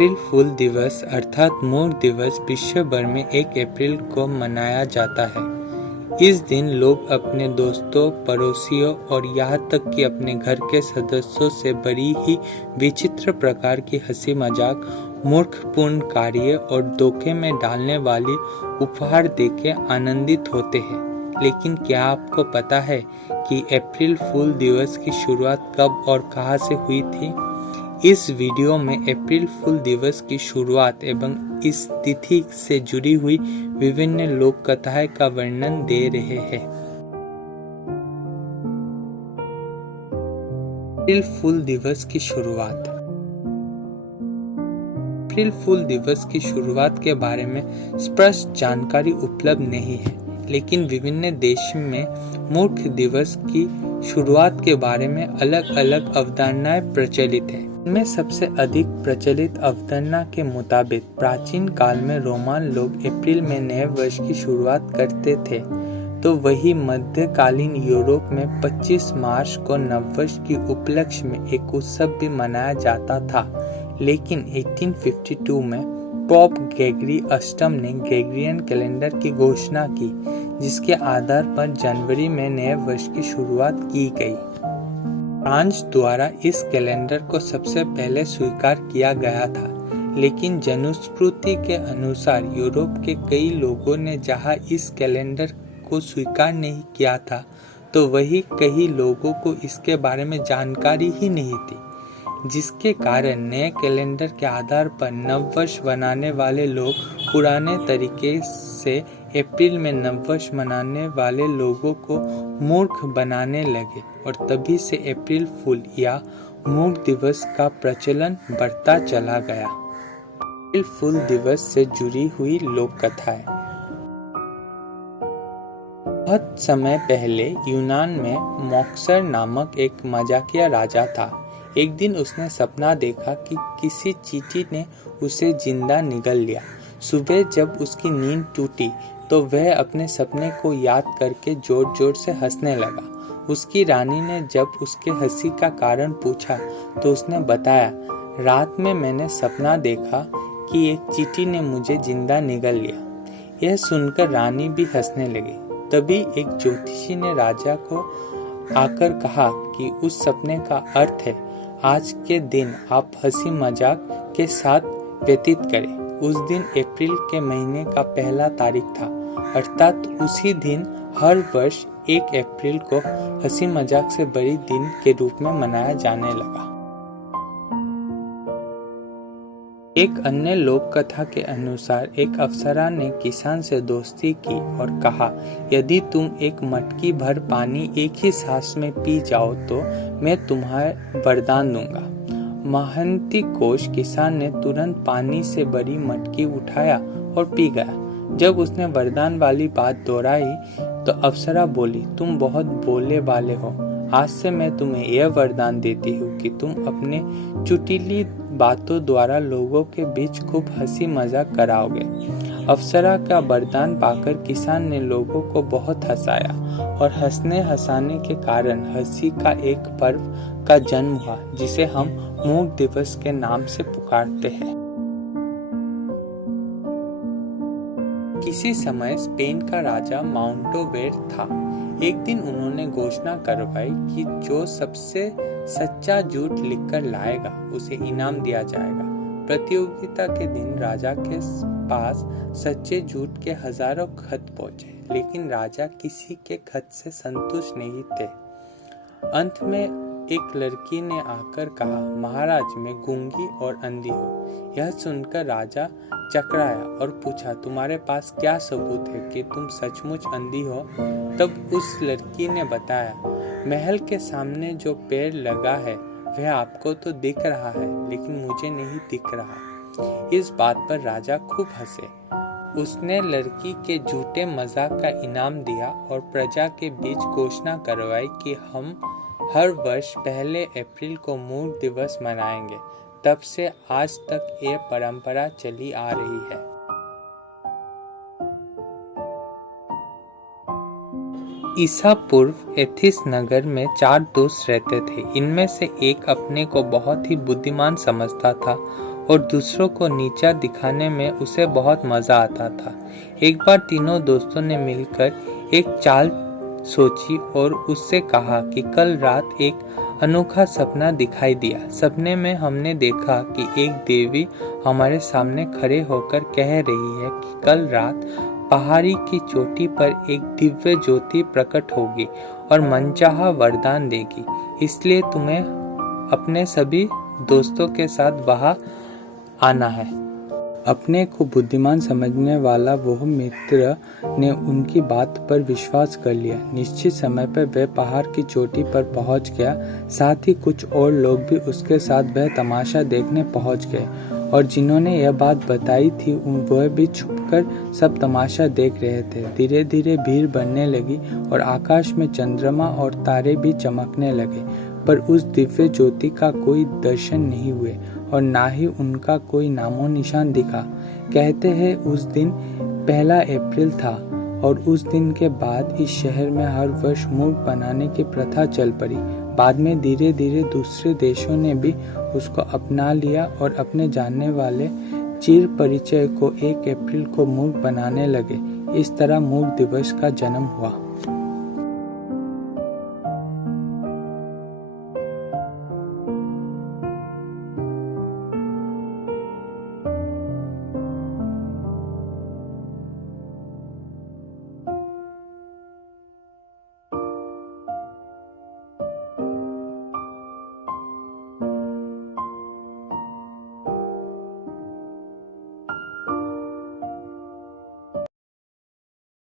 अप्रैल फूल दिवस अर्थात मूर्ख दिवस विश्व भर में 1 अप्रैल को मनाया जाता है। इस दिन लोग अपने दोस्तों, पड़ोसियों और यहाँ तक कि अपने घर के सदस्यों से बड़ी ही विचित्र प्रकार की हंसी मजाक, मूर्खपूर्ण कार्य और धोखे में डालने वाली उपहार देके आनंदित होते हैं। लेकिन क्या आपको पता है कि अप्रैल फूल दिवस की शुरुआत कब और कहाँ से हुई थी? इस वीडियो में अप्रैल फूल दिवस की शुरुआत एवं इस तिथि से जुड़ी हुई विभिन्न लोक कथाएं का वर्णन दे रहे हैं। अप्रैल फूल दिवस की शुरुआत। अप्रैल फूल दिवस की शुरुआत के बारे में स्पष्ट जानकारी उपलब्ध नहीं है, लेकिन विभिन्न देशों में मूर्ख दिवस की शुरुआत के बारे में अलग अलग अवधारणाएं प्रचलित है। इनमें सबसे अधिक प्रचलित अवधारणा के मुताबिक प्राचीन काल में रोमन लोग अप्रैल में नए वर्ष की शुरुआत करते थे, तो वही मध्यकालीन यूरोप में 25 मार्च को नववर्ष की उपलक्ष्य में एक उत्सव भी मनाया जाता था। लेकिन 1852 में पोप ग्रेगरी अष्टम ने ग्रेगरियन कैलेंडर की घोषणा की, जिसके आधार पर जनवरी में नए वर्ष की शुरुआत की गई। फ्रांस द्वारा इस कैलेंडर को सबसे पहले स्वीकार किया गया था, लेकिन जनुस्मृति के अनुसार यूरोप के कई लोगों ने जहां इस कैलेंडर को स्वीकार नहीं किया था, तो वही कई लोगों को इसके बारे में जानकारी ही नहीं थी, जिसके कारण नए कैलेंडर के आधार पर नववर्ष मनाने वाले लोग पुराने तरीके से अप्रैल में नववर्ष मनाने वाले लोगों को मूर्ख बनाने लगे और तभी से अप्रैल फूल या मूर्ख दिवस का प्रचलन बढ़ता चला गया। अप्रैल फूल दिवस से जुड़ी हुई लोक कथाएं। बहुत समय पहले यूनान में मॉक्सर नामक एक मजाकिया राजा था। एक दिन उसने सपना देखा कि किसी चींटी ने उसे जिंदा निगल लिया। सुबह जब उसकी नींद टूटी तो वह अपने सपने को याद करके जोर जोर से हंसने लगा। उसकी रानी ने जब उसके हंसी का कारण पूछा तो उसने बताया, रात में मैंने सपना देखा कि एक चींटी ने मुझे जिंदा निगल लिया। यह सुनकर रानी भी हंसने लगी। तभी एक ज्योतिषी ने राजा को आकर कहा कि उस सपने का अर्थ है, आज के दिन आप हंसी मजाक के साथ व्यतीत करें। उस दिन अप्रैल के महीने का पहला तारीख था, अर्थात उसी दिन हर वर्ष 1 अप्रैल को हंसी मजाक से बड़ी दिन के रूप में मनाया जाने लगा। एक अन्य लोक कथा के अनुसार एक अप्सरा ने किसान से दोस्ती की और कहा, यदि तुम एक मटकी भर पानी एक ही सांस में पी जाओ तो मैं तुम्हें वरदान दूंगा। मेहनती कोश किसान ने तुरंत पानी से भरी मटकी उठाया और पी गया। जब उसने वरदान वाली बात दोहराई तो अप्सरा बोली, तुम बहुत बोले वाले हो। आज से मैं तुम्हें यह वरदान देती हूँ कि तुम अपने चुटीली बातों द्वारा लोगों के बीच खूब हंसी मजाक कराओगे। अप्सरा का वरदान पाकर किसान ने लोगों को बहुत हंसाया और हंसने हंसाने के कारण हंसी का एक पर्व का जन्म हुआ, जिसे हम मूर्ख दिवस के नाम से पुकारते हैं। किसी समय स्पेन का राजा माउंटेवेर था। एक दिन उन्होंने घोषणा करवाई कि जो सबसे सच्चा झूठ लिखकर लाएगा उसे इनाम दिया जाएगा। प्रतियोगिता के दिन राजा के पास सच्चे झूठ के हजारों खत पहुंचे, लेकिन राजा किसी के खत से संतुष्ट नहीं थे। अंत में एक लड़की ने आकर कहा, महाराज मैं गूंगी और अंधी हूँ। यह सुनकर राजा चकराया और पूछा, तुम्हारे पास क्या सबूत है कि तुम सचमुच अंधी हो? तब उस लड़की ने बताया, महल के सामने जो पेड़ लगा है वह आपको तो दिख रहा है, लेकिन मुझे नहीं दिख रहा। इस बात पर राजा खूब हंसे। उसने लड़की के झूठे मजाक का इनाम दिया और प्रजा के बीच घोषणा करवाई कि हम हर वर्ष पहले अप्रैल को मूर्ख दिवस मनाएंगे। तब से आज तक ये परंपरा चली आ रही है। ईसा पूर्व एथेंस नगर में 4 दोस्त रहते थे। इनमें से एक अपने को बहुत ही बुद्धिमान समझता था और दूसरों को नीचा दिखाने में उसे बहुत मजा आता था। एक बार तीनों दोस्तों ने मिलकर एक चाल सोची और उससे कहा कि कल रात एक अनोखा सपना दिखाई दिया। सपने में हमने देखा कि एक देवी हमारे सामने खड़े होकर कह रही है कि कल रात पहाड़ी की चोटी पर एक दिव्य ज्योति प्रकट होगी और मनचाहा वरदान देगी। इसलिए तुम्हें अपने सभी दोस्तों के साथ वहां आना है। अपने को बुद्धिमान समझने वाला वह मित्र ने उनकी बात पर विश्वास कर लिया। निश्चित समय पर वह पहाड़ की चोटी पर पहुंच गया। साथ ही कुछ और लोग भी उसके साथ वह तमाशा देखने पहुंच गए और जिन्होंने यह बात बताई थी वह भी छुपकर सब तमाशा देख रहे थे। धीरे धीरे भीड़ बढ़ने लगी और आकाश में चंद्रमा और तारे भी चमकने लगे, पर उस दिव्य ज्योति का कोई दर्शन नहीं हुए और ना ही उनका कोई नामो निशान दिखा। कहते हैं उस दिन 1 अप्रैल था और उस दिन के बाद इस शहर में हर वर्ष मूर्ख बनाने की प्रथा चल पड़ी। बाद में धीरे धीरे दूसरे देशों ने भी उसको अपना लिया और अपने जानने वाले चिर परिचय को 1 अप्रैल को मूर्ख बनाने लगे। इस तरह मूर्ख दिवस का जन्म हुआ।